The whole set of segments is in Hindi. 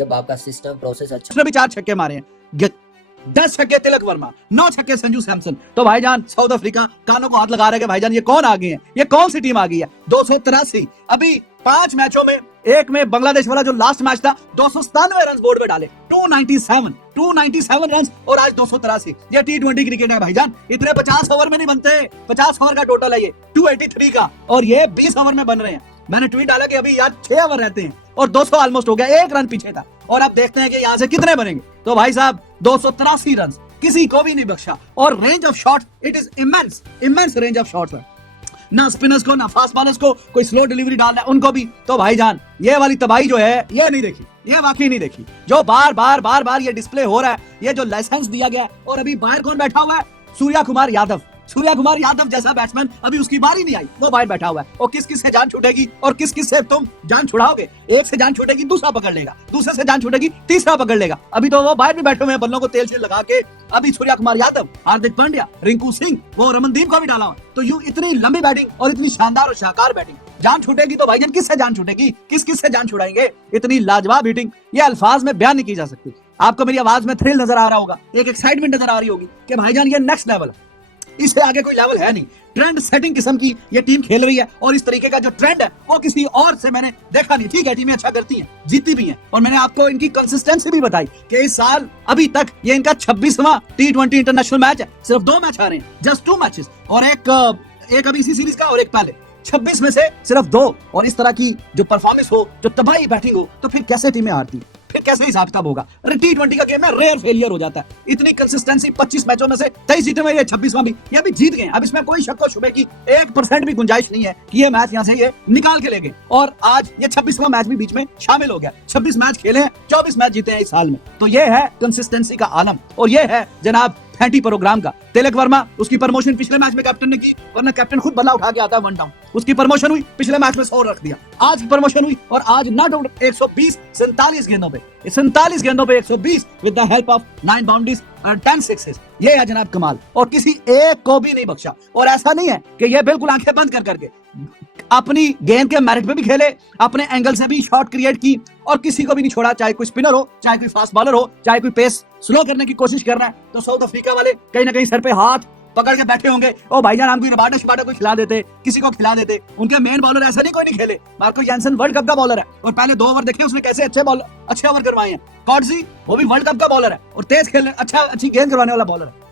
जब आपका सिस्टम प्रोसेस अच्छा। उसने भी 4 छक्के मारे हैं, 10 छक्के तिलक वर्मा, 9 छक्के संजू सैमसन। तो भाईजान साउथ अफ्रीका कानों को हाथ लगा रहे हैं कि भाईजान ये कौन आ गए हैं, ये कौन सी टीम आ गई है। 283 अभी 5 मैचों में, एक में बांग्लादेश वाला जो लास्ट मैच था 297 रन बोर्ड पे डाले, 297 रन और आज 283। ये T20 क्रिकेट है भाईजान, इतने 50 ओवर में नहीं बनते, 50 ओवर का टोटल है ये 283 का, और ये 20 ओवर में बन रहे हैं। मैंने ट्वीट डाला कि अभी यार 6 ओवर रहते हैं और 200 ऑलमोस्ट हो गया, 1 रन पीछे था, और अब देखते हैं कि यहां से कितने बनेंगे। तो भाई साहब 283 रन किसी को भी नहीं बख्शा, और range of shot it is immense range of shots है, ना स्पिनर्स को ना फास्ट बॉलर्स को कोई स्लो डिलीवरी डालना है उनको भी। तो भाईजान ये वाली तबाही जो है ये नहीं देखी, ये वाकई नहीं देखी, जो बार बार ये डिस्प्ले हो रहा है, ये जो लाइसेंस दिया गया है। और अभी बाहर कौन बैठा हुआ है, सूर्या कुमार यादव जैसा बैट्समैन, अभी उसकी बारी नहीं आई, वो बाहर बैठा हुआ है। और किस किस से जान छूटेगी और किस किस से तुम जान छुड़ाओगे, एक से जान छूटेगी दूसरा पकड़ लेगा, दूसरे से जान छूटेगी तीसरा पकड़ लेगा। अभी तो वो बाहर भी बैठे हुए हैं बल्लों को तेल शेल लगा के। अभी सूर्या कुमार यादव, हार्दिक पांड्या, रिंकू सिंह, वो रमनदीप को भी डाला हुआ। तो यूं इतनी लंबी बैटिंग और इतनी शानदार और शानदार बैटिंग, जान छूटेगी तो भाईजान किससे जान छूटेगी, किस किस से जान छुड़ाएंगे। इतनी लाजवाब हिटिंग ये अल्फाज में बयान नहीं की जा सकती। आपको मेरी आवाज में थ्रिल नजर आ रहा होगा, एक एक्साइटमेंट नजर आ रही होगी कि भाईजान ये नेक्स्ट लेवल है, इससे आगे कोई लेवल है नहीं। ट्रेंड सेटिंग किस्म की ये टीम खेल रही है, और इस तरीके का जो ट्रेंड है वो किसी और से मैंने देखा नहीं। ठीक है, टीमें अच्छा करती हैं, जीतती भी हैं, और मैंने आपको इनकी कंसिस्टेंसी भी बताई कि इस साल अभी तक ये इनका 26वां T20 इंटरनेशनल मैच है, सिर्फ 2 मैच हारे हैं, जस्ट 2 मैचेस, और एक अभी इसी सीरीज का और एक पहले। 26 में से सिर्फ 2, और इस तरह की जो परफॉर्मेंस हो, जो तबाही बैटिंग हो, तो फिर कैसे टीमें हारती, फिर कैसे हिसाब किताब होगा। अरे T20 का गेम है, रेयर फेलियर हो जाता है। इतनी कंसिस्टेंसी 25 मैचों में से 23 जीते हुए, ये 26वां भी, ये भी जीत गए। अब इसमें कोई शक और शुबे की 1% भी गुंजाइश नहीं है कि ये मैच यहां से ये निकाल के ले गए। और आज ये 26वां मैच भी बीच में शामिल हो गया। 26 मैच खेले हैं, 24 मैच जीते हैं इस साल में। तो ये है कंसिस्टेंसी का आलम, और ये है जनाब फैंटी प्रोग्राम का। तिलक वर्मा, उसकी प्रमोशन पिछले मैच में कैप्टन ने की, वरना कैप्टन खुद बल्ला उठा के आता है 1 डाउन। उसकी प्रमोशन हुई, पिछले मैच में 100 रख दिया। आज की प्रमोशन हुई, और आज नॉट आउट 120 47 गेंदों पे 120 with the help of 9 boundaries और 10 सिक्सेस। ये है जनाब कमाल, और किसी एक को भी नहीं बख्शा। और ऐसा नहीं है कि ये बिल्कुल आंखें बंद कर करके अपनी गेंद के मेरिट पे भी खेले, अपने एंगल से भी शॉट क्रिएट की, और किसी को भी नहीं छोड़ा, चाहे कोई स्पिनर हो, चाहे कोई फास्ट बॉलर हो, चाहे कोई पेस स्लो करने की कोशिश कर रहा है। तो साउथ अफ्रीका वाले कहीं ना कहीं सर पे हाथ पकड़ के बैठे होंगे, ओ भाईजान हम कोई रबाडा शबाडा को खिला देते, किसी को खिला देते। उनके मेन बॉलर ऐसा नहीं कोई नहीं खेले। मार्को जैनसन वर्ल्ड कप का बॉलर है, और पहले 2 ओवर देखे उसने कैसे अच्छे ओवर करवाए हैं। कॉडजी वो भी वर्ल्ड कप का बॉलर है, और तेज खेलने अच्छी गेंद करवाने वाला बॉलर है।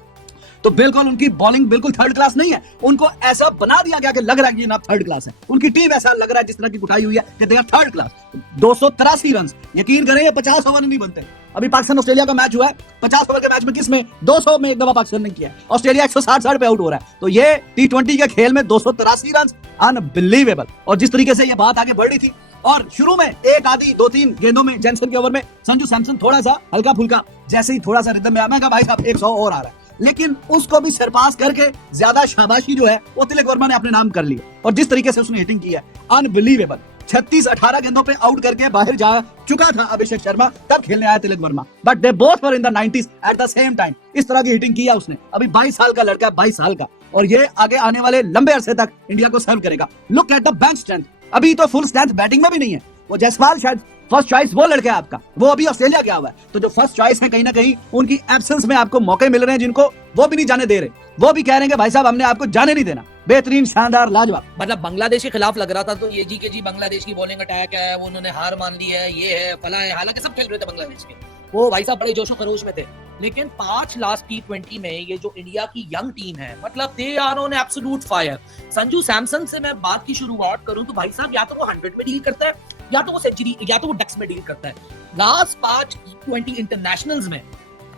तो बिल्कुल उनकी बॉलिंग बिल्कुल थर्ड क्लास नहीं है, उनको ऐसा बना दिया गया कि लग रहा है कि जनाब थर्ड क्लास है। उनकी टीम ऐसा लग रहा है जिस तरह की उठाई हुई है कि they are third class. 283 run, यकीन करें ये 50 ओवर नहीं बनते। अभी पाकिस्तान ऑस्ट्रेलिया का मैच हुआ है, 50 ओवर के मैच में किसमें 200 में एक दफा पाकिस्तान ने किया है, ऑस्ट्रेलिया 160 पे आउट हो रहा है। तो ये T20 के खेल में 283 रन, अनबिलीवेबल। और जिस तरीके से ये बात आगे बढ़ रही थी, और शुरू में एक आधी 2-3 गेंदों में जैनसन के ओवर में संजू सैमसन थोड़ा सा हल्का फुल्का, जैसे ही थोड़ा सा रिदम में आया, भाई साहब 100 और आ रहा है, लेकिन उसको भी सरपास करके ज्यादा शाबाशी जो है वो तिलक वर्मा ने अपने नाम कर ली। और जिस तरीके से उसने हिटिंग की है, अनबिलीवेबल। 36-18 गेंदों पे आउट करके बाहर जा चुका था अभिषेक शर्मा, तब खेलने आया Tilak Varma, but they both were in the 90s at the same time. इस तरह की हिटिंग किया उसने। अभी 22 साल का लड़का, 22 साल का, और ये आगे आने वाले लंबे अरसे तक इंडिया को सर्व करेगा। Look at the bench strength, अभी तो फुल स्ट्रेंथ बैटिंग में भी नहीं है। वो जयसवाल शायद फर्स्ट चॉइस वो लड़का है आपका, वो अभी ऑस्ट्रेलिया गया हुआ है। तो जो फर्स्ट चॉइस है, कहीं ना कहीं उनकी एब्सेंस में आपको मौके मिल रहे हैं जिनको वो भी नहीं जाने दे रहे। वो भी कह रहे हैं कि भाई साहब हमने आपको जाने नहीं देना। बेहतरीन, शानदार, लाजवाब। मतलब बांग्लादेश के खिलाफ लग रहा था तो ये जी के जी बांग्लादेश की बॉलिंग अटैक है, वो उन्होंने हार मान ली है, ये है फला है। हालांकि सब खेल रहे थे बांग्लादेश के, वो भाई साहब बड़े जोशो खरोश में थे। लेकिन 5 लास्ट T20 में ये जो इंडिया की यंग टीम है, मतलब they are on absolute fire. Sanju Samson से मैं बात की शुरुआत करूं तो भाई साहब या तो वो 100 में डील करता है, या तो वो सेंचुरी, या तो वो डक्स में डील करता है। लास्ट 5 T20 इंटरनेशनल्स में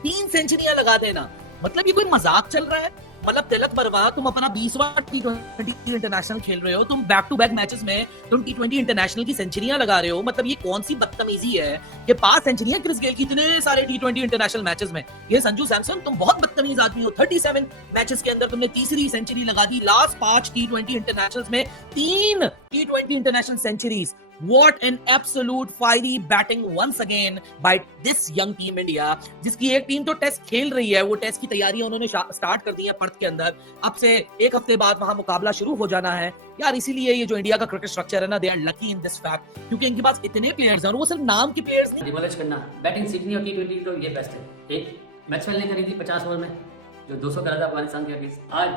3 सेंचुरियां लगा देना, मतलब ये कोई मजाक चल रहा है। मतलब तिलक वर्मा, तुम अपना 20वां T20 इंटरनेशनल खेल रहे हो, तुम बैक टू बैक मैचेस में तुम T20 इंटरनेशनल की सेंचुरियां लगा रहे हो। मतलब ये कौन सी बदतमीजी है कि 5 सेंचुरियां क्रिस गेल की इतने सारे T20 इंटरनेशनल मैचेस में। ये संजू सैमसन तुम बहुत बदतमीज आदमी हो। 37 मैचेस के अंदर तुमने तीसरी सेंचुरी लगा दी। लास्ट 5 T20 इंटरनेशनल्स में 3 T20 international centuries. What an absolute fiery batting once again by this young team India, जिसकी एक टीम तो टेस्ट खेल रही है, वो टेस्ट की तैयारियां उन्होंने स्टार्ट कर दी है पर्थ के अंदर। अब से एक हफ्ते बाद वहां मुकाबला शुरू हो जाना है यार। इसीलिए ये जो इंडिया का क्रिकेट स्ट्रक्चर है ना, they are lucky in this fact, क्योंकि इनके पास इतने प्लेयर्स हैं और वो सिर्फ नाम के प्लेयर्स नहीं। डिमोलिश करना, बैटिंग सीखनी और टी20 तो ये बेस्ट है। एक मैच खेलने करी थी 50 ओवर में जो 200 करा था अफगानिस्तान के अगेंस्ट, आज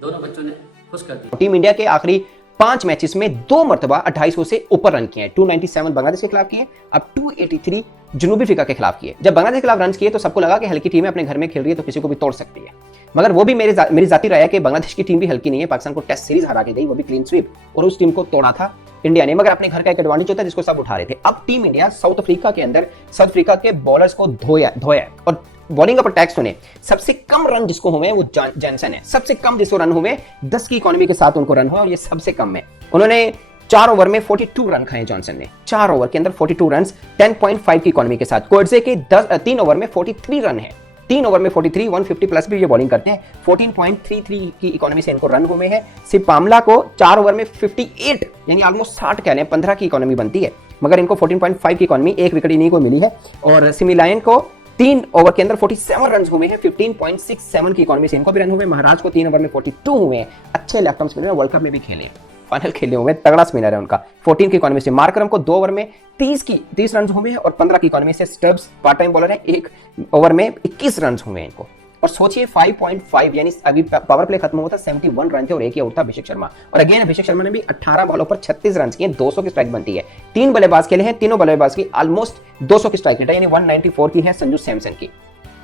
दोनों बच्चों ने खुश कर दिया। टीम इंडिया के आखिरी 5 मैचेस में 2 मरतबा 2800 से ऊपर रन किए हैं। 297 बांग्लादेश के खिलाफ किए, अब 283 जनूबी अफ्रीका के खिलाफ किए। जब बांग्लादेश के खिलाफ रन किए तो सबको लगा कि हल्की टीम है, अपने घर में खेल रही है तो किसी को भी तोड़ सकती है, मगर वो भी मेरी जाती राय है कि बांग्लादेश की टीम भी हल्की नहीं है। पाकिस्तान को टेस्ट सीरीज हरा के गई, वो भी क्लीन स्वीप, और उस टीम को तोड़ा था इंडिया ने, मगर अपने घर का एक एडवांटेज होता है जिसको सब उठा रहे थे। अब टीम इंडिया साउथ अफ्रीका के अंदर साउथ अफ्रीका के बॉलर्स को धोया और बॉलिंग पर टैक्स सुने। सबसे कम रन जिसको हुए वो जॉनसन है, सबसे कम जिसको रन हुए 10 की इकोनॉमी के साथ उनको रन हुआ, और ये सबसे कम है। उन्होंने 4 ओवर में 42 रन खाए जॉनसन ने, 4 ओवर के अंदर 42 रन 10.5 की इकोनॉमी के साथ। कोर्जे के 3 ओवर में 43 रन है, 3 ओवर में 43, 150 प्लस भी ये बॉलिंग करते हैं। 14.33 की इकोनॉमी से इनको रन हुए हैं। सिर्फ पामला को 4 ओवर में 58 यानी ऑलमोस्ट 60 कह लें, 15 की इकोनॉमी बनती है, मगर इनको 14.5 की इकोनॉमी, एक विकेट इन्हीं को मिली है। और सिमिलायन को 3 ओवर के अंदर 47 रन हुए हैं, 15.67 की इकोनॉमी से इनको भी रन हुए। महाराज को 3 ओवर में 42 हुए हैं। अच्छे left arm spinner, world cup में भी खेले, फाइनल खेले हुए, तगड़ा स्पिनर है उनका। 14 की इकोनॉमी से मार्करम को 2 ओवर में 30 रन हुए हैं, और 15 की इकोनॉमी से स्टब्स पार्ट टाइम बॉलर है, 1 ओवर में 21 रन हुए हैं इनको। और सोचिए 5.5 यानी अभी पावर प्ले खत्म हुआ था 71 रन थे और एक ही आउट था अभिषेक शर्मा। और अगेन अभिषेक शर्मा ने भी 18 बॉलों पर 36 रन किए, 200 की स्ट्राइक बनती है। 3 बल्लेबाज खेले हैं, तीनों बल्लेबाज की ऑलमोस्ट 200 की स्ट्राइक रेट है, यानी 194 की है संजू सैमसन की,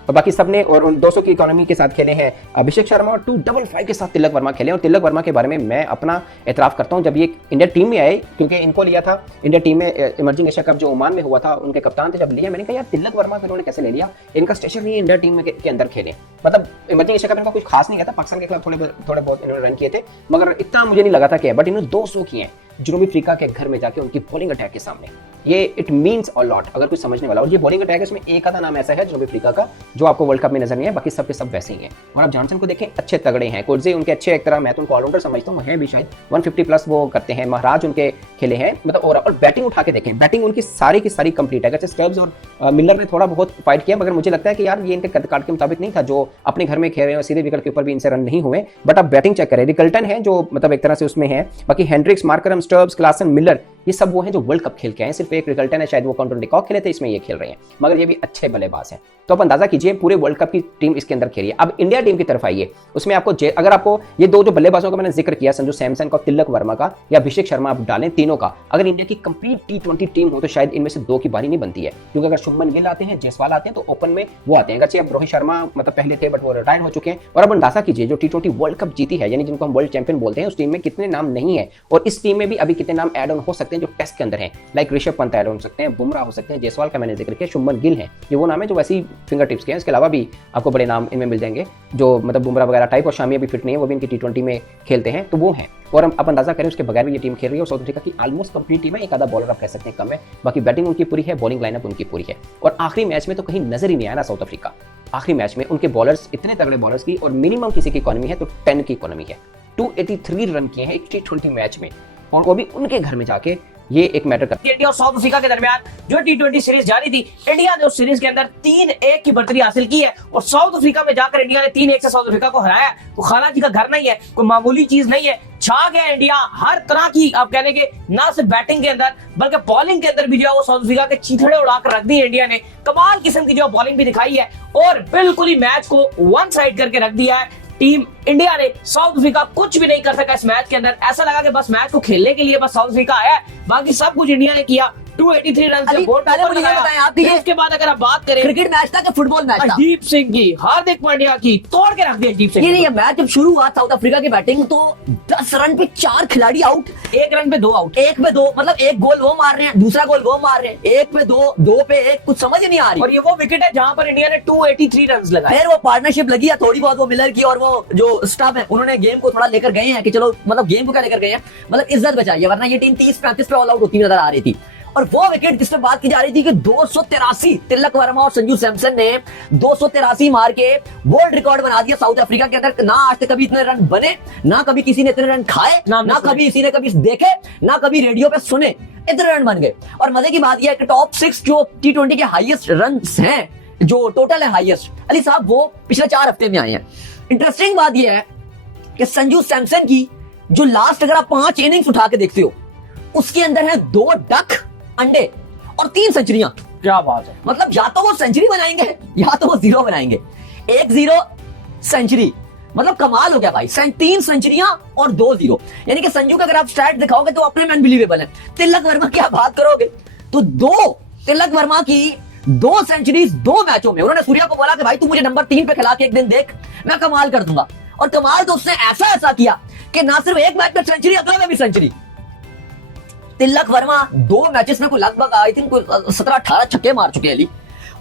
और बाकी सबने और 200 की इकोनॉमी के साथ खेले हैं अभिषेक शर्मा, और 255 के साथ तिलक वर्मा खेले। और तिलक वर्मा के बारे में मैं अपना एतराफ करता हूं, जब ये इंडिया टीम में आए, क्योंकि इनको लिया था इंडिया टीम में इमर्जिंग एशिया कप जो ओमान में हुआ था, उनके कप्तान थे, जब लिया मैंने कहा यार तिलक वर्मा को इन्होंने कैसे ले लिया, इनका स्टेशन नहीं है इंडिया टीम के अंदर खेले। मतलब इमर्जिंग एशिया कप इनका कुछ खास नहीं किया था, पाकिस्तान के खिलाफ थोड़े बहुत इन्होंने रन किए थे, मगर इतना मुझे नहीं लगा था कि, बट इन्होंने 200 किए हैं जनूबी अफ्रीका के घर में जाके उनकी बॉलिंग अटैक के सामने। ये इट मींस अ लॉट अगर कुछ समझने वाला। और ये बॉलिंग अटैक है, इसमें एक आधा नाम ऐसा है जनूबी अफ्रीका का जो आपको वर्ल्ड कप में नजर नहीं है, बाकी सब के सब वैसे ही हैं। और आप जॉनसन को देखें, अच्छे तगड़े हैं, कोर्जे उनके अच्छे, एक तरह मैं तो उनको ऑलराउंडर समझता हूँ, हैं भी शायद 150 प्लस वो करते हैं। महाराज उनके खेले हैं, मतलब और बैटिंग उठा के देखें, बैटिंग उनकी सारी की सारी कंप्लीट है। स्टब्स और मिलर ने थोड़ा बहुत फाइट किया, मगर मुझे लगता है कि यार ये इनके कद काट के मुताबिक नहीं था, जो अपने घर में खेल रहे हैं, सीधे विकेट के ऊपर भी इनसे रन नहीं हुए। बट आप बैटिंग चेक करें, रिकल्टन है जो मतलब एक तरह से उसमें है, बाकी Hendricks, Markram, Stubbs, Klaasen, Miller, ये सब वो हैं जो वर्ल्ड कप खेल के आए हैं। सिर्फ एक रिकल्टन है, शायद वो काउंटर डिकॉक खेले थे, इसमें ये खेल रहे हैं, मगर ये भी अच्छे बल्लेबाज हैं। तो आप अंदाजा कीजिए पूरे वर्ल्ड कप की टीम इसके अंदर खेली है। अब इंडिया टीम की तरफ आइए, उसमें आपको अगर आपको ये 2 जो बल्लेबाजों का मैंने जिक्र किया, संजू सैमसन का, तिलक वर्मा का या अभिषेक शर्मा, आप डालें तीनों का, अगर इंडिया की कंप्लीट T20 टीम हो तो शायद इनमें से 2 की बारी नहीं बनती है, क्योंकि अगर शुभमन गिल आते हैं, जायसवाल आते हैं, तो ओपन में वो आते हैं। अगरचे अब रोहित शर्मा मतलब पहले थे बट वो रिटायर हो चुके हैं। और अब अंदाजा कीजिए जो T20 वर्ल्ड कप जीती है, यानी जिनको हम वर्ल्ड चैंपियन बोलते हैं, उस टीम में कितने नाम नहीं है, और इस टीम में भी अभी कितने नाम ऐड ऑन हो सकते हैं जो टेस्ट के अंदर हैं। लाइक ऋषभ पंत ऐड हो सकते हैं, बुमराह हो सकते हैं, जायसवाल का मैंने जिक्र किया, शुभमन गिल है, ये वो नाम है जो वैसी फिंगर टिप्स के हैं। इसके अलावा भी आपको बड़े नाम इनमें मिल जाएंगे जो मतलब बुमराह वगैरह टाइप, और शामी अभी फिट नहीं है, वो भी इनकी T20 में खेलते हैं, तो वो हैं। और हम आप अंदाजा करें उसके बगैर भी ये टीम खेल रही है, और साउथ अफ्रीका की ऑलमोस्ट कंप्लीट टीम है, एक आधा बॉलर आप कह सकते हैं कम है, बाकी बैटिंग उनकी पूरी है, बॉलिंग लाइनअप उनकी पूरी है। और आखिरी मैच में तो कहीं नजर ही नहीं आया ना साउथ अफ्रीका, आखिरी मैच में उनके बॉलर्स इतने तगड़े बॉलर्स की, और मिनिमम किसी की इकोनॉमी है तो 10 की इकोनॉमी है। 283 रन किए हैं एक T20 मैच में, और वो भी उनके घर में जाके, ये एक मैटर करता है। इंडिया और साउथ अफ्रीका के दरमियान जो T20 सीरीज जारी थी, इंडिया ने उस सीरीज के अंदर 3-1 की बढ़तरी हासिल की है, और साउथ अफ्रीका में जाकर इंडिया ने 3-1 से साउथ अफ्रीका को हराया। तो खाना जी का घर नहीं है, कोई मामूली चीज नहीं है, छा गया इंडिया हर तरह की। आप कहने के ना सिर्फ बैटिंग के अंदर बल्कि बॉलिंग के अंदर भी जो वो साउथ अफ्रीका के चीथड़े उड़ाकर रख दी इंडिया ने। कमाल किस्म की जो बॉलिंग भी दिखाई है, और बिल्कुल ही मैच को वन साइड करके रख दिया है टीम इंडिया ने। साउथ अफ्रीका कुछ भी नहीं कर सका इस मैच के अंदर, ऐसा लगा कि बस मैच को खेलने के लिए बस साउथ अफ्रीका आया है, बाकी सब कुछ इंडिया ने किया। 283 रन से बोर्ड पहले मुझे ये बताएं आप, इसके बाद अगर आप बात करें क्रिकेट मैच था कि फुटबॉल मैच था? हरदीप सिंह की, हार्दिक पांड्या की तोड़ के रख दिया हरदीप सिंह। ये मैच जब शुरू हुआ साउथ अफ्रीका की बैटिंग, तो 10 रन पे 4 खिलाड़ी आउट, 1 रन पे 2 आउट, 1 पे 2, मतलब एक गोल वो मार रहे हैं, दूसरा गोल वो मार रहे हैं, 1 पे 2, 2 पे 1, कुछ समझ ही नहीं आ रही। और ये वो विकेट है जहां पर इंडिया ने 283 रन लगाए। फिर वो पार्टनरशिप लगी है थोड़ी बहुत, वो मिलर की और वो जो स्टाफ है, उन्होंने गेम को थोड़ा लेकर गए हैं कि चलो, मतलब गेम को क्या लेकर गए हैं, मतलब इज्जत बचाई है, वरना ये टीम 30-35 पे ऑल आउट होती नजर आ रही थी। और वो विकेट जिस पे बात की जा रही थी कि 283 तिलक वर्मा और संजू सैमसन ने 283 मार के वर्ल्ड रिकॉर्ड बना दिया साउथ अफ्रीका के अंदर। ना आज तक कभी इतने रन बने, ना कभी किसी ने इतने रन खाए, ना कभी किसी ने कभी देखे, ना कभी रेडियो पे सुने, इतने रन बन गए। और मजे की बात यह है कि टॉप 6 जो T20 के हाईएस्ट रन हैं, जो टोटल है हाईएस्ट, अली साहब वो पिछले 4 हफ्ते में आए हैं। इंटरेस्टिंग बात यह है कि संजू सैमसन की जो लास्ट अगर आप 5 इनिंग्स उठा के देखते हो, उसके अंदर है 2 डक अंडे और 3 सेंचुरियां। क्या बात है। मतलब या तो वो सेंचुरी बनाएंगे या तो वो 0 बनाएंगे। 1-0 सेंचुरी, मतलब कमाल हो गया भाई। 3 सेंचुरियां और 2 0, यानी कि संजू का अगर आप स्टैट दिखाओगे तो अपने में अनबिलीवेबल है। तिलक वर्मा की आप बात करोगे तो तिलक वर्मा की 2 सेंचुरीज 2 मैचों में। उन्होंने सूर्या को बोला कि भाई तू मुझे नंबर 3 पे खिला के एक दिन देख, मैं कमाल कर दूंगा। और कमाल तो उसने ऐसा किया कि ना सिर्फ एक मैच में सेंचुरी, अगले में भी सेंचुरी। तिलक वर्मा 2 मैचेस में को लगभग आई थिंक 17-18 छक्के मार चुके हैं अली।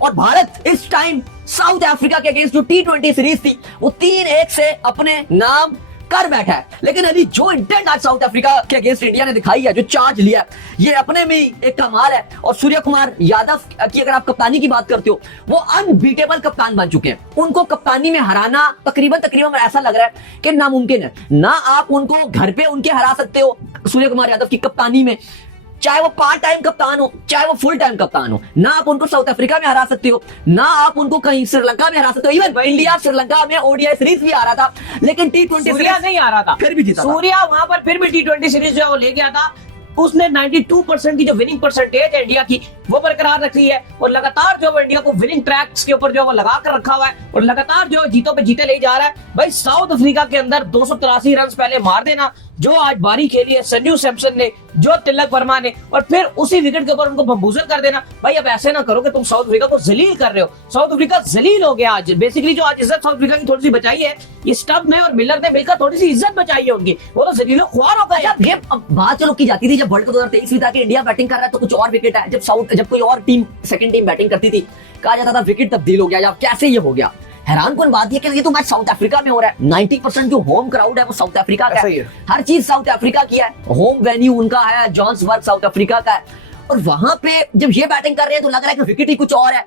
और भारत इस टाइम साउथ अफ्रीका के अगेंस्ट जो T20 सीरीज थी वो 3-1 से अपने नाम कर बैठा है। लेकिन अली जो इंटेंट आज साउथ अफ्रीका के अगेंस्ट इंडिया ने दिखाई है, जो चार्ज लिया, ये अपने में ही एक कमाल है। और सूर्य कुमार यादव की अगर आप कप्तानी की बात करते हो, वो अनबीटेबल कप्तान बन चुके हैं। उनको कप्तानी में हराना तकरीबन ऐसा लग रहा है कि नामुमकिन है। ना आप उनको घर पे उनके हरा सकते हो सूर्य कुमार यादव की कप्तानी में, चाहे वो पार्ट टाइम कप्तान हो, चाहे वो फुल टाइम कप्तान हो। ना आप उनको साउथ अफ्रीका में हरा सकते हो, ना आप उनको कहीं श्रीलंका में हरा सकते हो। इवन इंडिया श्रीलंका में ओडीआई सीरीज भी आ रहा था, लेकिन T20 सूर्या नहीं आ रहा था, फिर भी जीता। सूर्या वहां पर फिर भी T20 सीरीज जो है वो ले गया था। उसने 92% की जो विनिंग परसेंटेज है इंडिया की वो बरकरार रखी है। और लगातार जो है इंडिया को विनिंग ट्रैक्स के ऊपर जो वो लगा कर रखा हुआ है और लगातार जो जीतों पे जीते ले जा रहा है। भाई साउथ अफ्रीका के अंदर 283 रन पहले मार देना, जो आज बारी खेली है संजू सैमसन ने, जो तिलक वर्मा ने, और फिर उसी विकेट के ऊपर उनको बम्बूजल कर देना। भाई अब ऐसे ना करो कि तुम साउथ अफ्रीका को जलील कर रहे हो। साउथ अफ्रीका जलील हो गया आज। बेसिकली जो आज इज्जत साउथ अफ्रीका की थोड़ी सी बचाई है, ये स्टब ने और मिलर ने मिलकर थोड़ी सी इज्जत बचाई है उनकी। वो तो जलीलो ख्वार हो गए। ये बात चलो की जाती थी जब वर्ल्ड कप 2023 में था कि इंडिया बैटिंग कर रहा है तो कुछ और विकेट है। जब कोई और टीम सेकंड टीम बैटिंग करती थी, कहा जाता था विकेट तब्दील हो गया, या कैसे ये हो गया। हैरान कौन बात है कि ये तो मैच साउथ अफ्रीका में हो रहा है। 90% जो होम क्राउड है वो साउथ अफ्रीका का है। हर चीज साउथ अफ्रीका की है, होम वेन्यू उनका है, जोहान्सबर्ग साउथ अफ्रीका का है। और वहां पे जब ये बैटिंग कर रहे हैं तो लग रहा है कि विकेट ही कुछ और है।